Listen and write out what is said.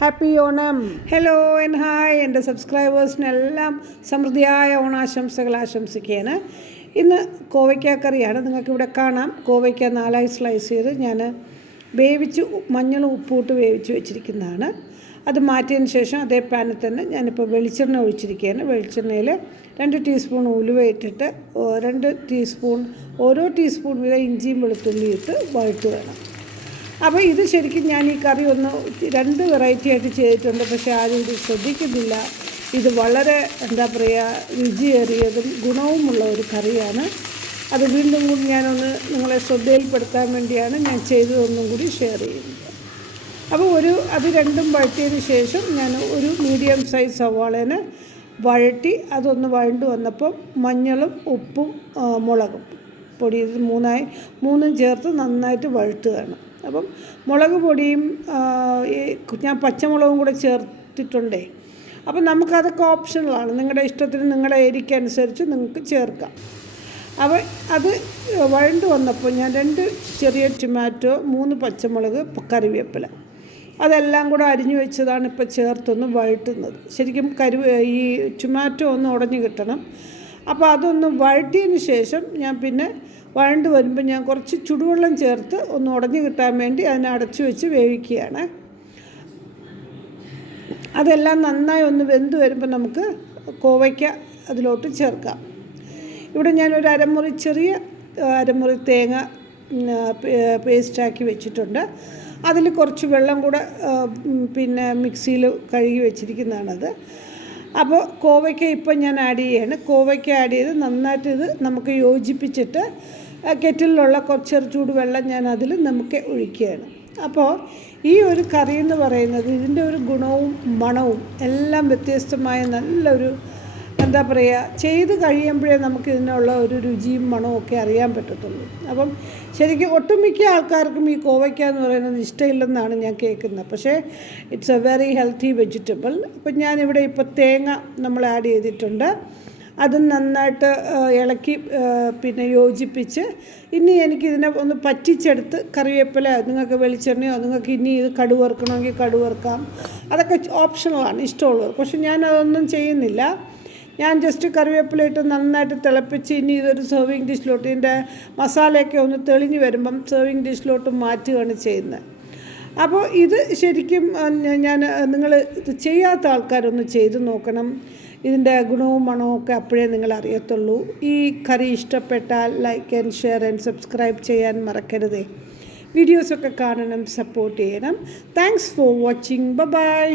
Happy Onam. Hello and hi. എൻ്റെ സബ്സ്ക്രൈബേഴ്സിനെല്ലാം സമൃദ്ധിയായ ഓണാശംസകൾ ആശംസിക്കുകയാണ്. ഇന്ന് കോവയ്ക്ക കറിയാണ്. നിങ്ങൾക്കിവിടെ കാണാം. കോവയ്ക്ക 4 സ്ലൈസ് ചെയ്ത് ഞാൻ വേവിച്ച് മഞ്ഞളും ഉപ്പുമിട്ട് വേവിച്ച് വെച്ചിരിക്കുന്നതാണ്. അത് മാറ്റിയതിന് ശേഷം അതേ പാനിൽ തന്നെ ഞാനിപ്പോൾ വെളിച്ചെണ്ണ ഒഴിച്ചിരിക്കുകയാണ്. വെളിച്ചെണ്ണയിൽ 2 ടീസ്പൂൺ ഉലുവ ഇട്ടിട്ട് 2 ടീസ്പൂൺ ഓരോ ടീസ്പൂൺ വീതം ഇഞ്ചിയും വെളുത്തുള്ളിയും ഇട്ട് വഴറ്റ് വേണം. അപ്പോൾ ഇത് ശരിക്കും ഞാൻ ഈ കറി ഒന്ന് 2 വെറൈറ്റി ആയിട്ട് ചെയ്തിട്ടുണ്ട്. പക്ഷേ ആരും ഇത് ശ്രദ്ധിക്കുന്നില്ല. ഇത് വളരെ രുചിയേറിയതും ഗുണവുമുള്ള ഒരു കറിയാണ്. അത് വീണ്ടും കൂടി ഞാനൊന്ന് നിങ്ങളെ ശ്രദ്ധയിൽപ്പെടുത്താൻ വേണ്ടിയാണ് ഞാൻ ചെയ്തതൊന്നും കൂടി ഷെയർ ചെയ്യുന്നത്. അപ്പോൾ അത് രണ്ടും വഴറ്റിയതിന് ശേഷം ഞാൻ ഒരു മീഡിയം സൈസ് സവാളേനെ വഴറ്റി അതൊന്ന് വഴണ്ട് വന്നപ്പോൾ മഞ്ഞളും ഉപ്പും മുളകും പൊടി ഇത് മൂന്നും ചേർത്ത് നന്നായിട്ട് വഴറ്റുകയാണ്. അപ്പം മുളക് പൊടിയും ഞാൻ പച്ചമുളകും കൂടെ ചേർത്തിട്ടുണ്ടേ. അപ്പം നമുക്കതൊക്കെ ഓപ്ഷണലാണ്. നിങ്ങളുടെ ഇഷ്ടത്തിന് നിങ്ങളുടെ എരിക്കനുസരിച്ച് നിങ്ങൾക്ക് ചേർക്കാം. അപ്പോൾ അത് വഴണ്ട് വന്നപ്പോൾ ഞാൻ 2 ചെറിയ ടൊമാറ്റോ, 3 പച്ചമുളക്, കറിവേപ്പില അതെല്ലാം കൂടെ അരിഞ്ഞു വെച്ചതാണ് ഇപ്പോൾ ചേർത്തൊന്ന് വഴറ്റുന്നത്. ശരിക്കും ഈ ടൊമാറ്റോ ഒന്ന് ഉടഞ്ഞു കിട്ടണം. അപ്പോൾ അതൊന്ന് വഴറ്റിയതിന് ശേഷം ഞാൻ പിന്നെ വഴണ്ട് വരുമ്പോൾ ഞാൻ കുറച്ച് ചുടുവെള്ളം ചേർത്ത് ഒന്ന് ഉടഞ്ഞു കിട്ടാൻ വേണ്ടി അതിനെ അടച്ചു വെച്ച് വേവിക്കുകയാണ്. അതെല്ലാം നന്നായി ഒന്ന് വെന്ത് വരുമ്പോൾ നമുക്ക് കോവയ്ക്ക അതിലോട്ട് ചേർക്കാം. ഇവിടെ ഞാനൊരു ചെറിയ അരമുറി തേങ്ങ പേസ്റ്റാക്കി വെച്ചിട്ടുണ്ട്. അതിൽ കുറച്ച് വെള്ളം കൂടെ മിക്സിയിൽ കഴുകി വെച്ചിരിക്കുന്നതാണത്. അപ്പോൾ കോവയ്ക്ക ഇപ്പം ഞാൻ ആഡ് ചെയ്യുകയാണ്. കോവയ്ക്ക ആഡ് ചെയ്ത് നന്നായിട്ട് ഇത് നമുക്ക് യോജിപ്പിച്ചിട്ട് കെറ്റിലുള്ള കുറച്ച് ചൂടുവെള്ളം ഞാൻ അതിൽ നമുക്ക് ഒഴിക്കുകയാണ്. അപ്പോൾ ഈ ഒരു കറി എന്ന് പറയുന്നത് ഇതിൻ്റെ ഒരു ഗുണവും മണവും എല്ലാം വ്യത്യസ്തമായ നല്ലൊരു ചെയ്ത് കഴിയുമ്പോഴേ നമുക്ക് ഇതിനുള്ള ഒരു രുചിയും മണവും ഒക്കെ അറിയാൻ പറ്റത്തുള്ളൂ. അപ്പം ശരിക്കും ഒട്ടുമിക്ക ആൾക്കാർക്കും ഈ കോവയ്ക്ക എന്ന് പറയുന്നത് ഇഷ്ടമില്ലെന്നാണ് ഞാൻ കേൾക്കുന്നത്. പക്ഷേ it's A very healthy vegetable. അപ്പം ഞാനിവിടെ ഇപ്പോൾ തേങ്ങ നമ്മൾ ആഡ് ചെയ്തിട്ടുണ്ട്. അത് നന്നായിട്ട് ഇളക്കി യോജിപ്പിച്ച് ഇനി എനിക്കിതിനെ ഒന്ന് പറ്റിച്ചെടുത്ത് കറിവേപ്പില നിങ്ങൾക്ക് വെളിച്ചെണ്ണയോ നിങ്ങൾക്ക് ഇനി ഇത് കടുക് വറുക്കണമെങ്കിൽ കടുക് വറുക്കാം. അതൊക്കെ ഓപ്ഷണലാണ് ഇഷ്ടമുള്ളത്. പക്ഷെ ഞാനതൊന്നും ചെയ്യുന്നില്ല. ഞാൻ ജസ്റ്റ് കറിവേപ്പില ഇട്ട് നന്നായിട്ട് തിളപ്പിച്ച് ഇനി ഇതൊരു സെർവിങ് ഡിഷിലോട്ട് ഇതിൻ്റെ മസാലയൊക്കെ ഒന്ന് തെളിഞ്ഞ് വരുമ്പം സെർവിങ് ഡിഷിലോട്ട് മാറ്റുകയാണ് ചെയ്യുന്നത്. അപ്പോൾ ഇത് ശരിക്കും നിങ്ങൾ ഇത് ചെയ്യാത്ത ആൾക്കാരൊന്ന് ചെയ്ത് നോക്കണം. ഇതിൻ്റെ ഗുണവും മണവും ഒക്കെ അപ്പോഴേ നിങ്ങൾ അറിയത്തുള്ളൂ. ഈ കറി ഇഷ്ടപ്പെട്ടാൽ like and share and subscribe ചെയ്യാൻ മറക്കരുതേ. വീഡിയോസൊക്കെ കാണണം, സപ്പോർട്ട് ചെയ്യണം. Thanks for watching. ബൈ.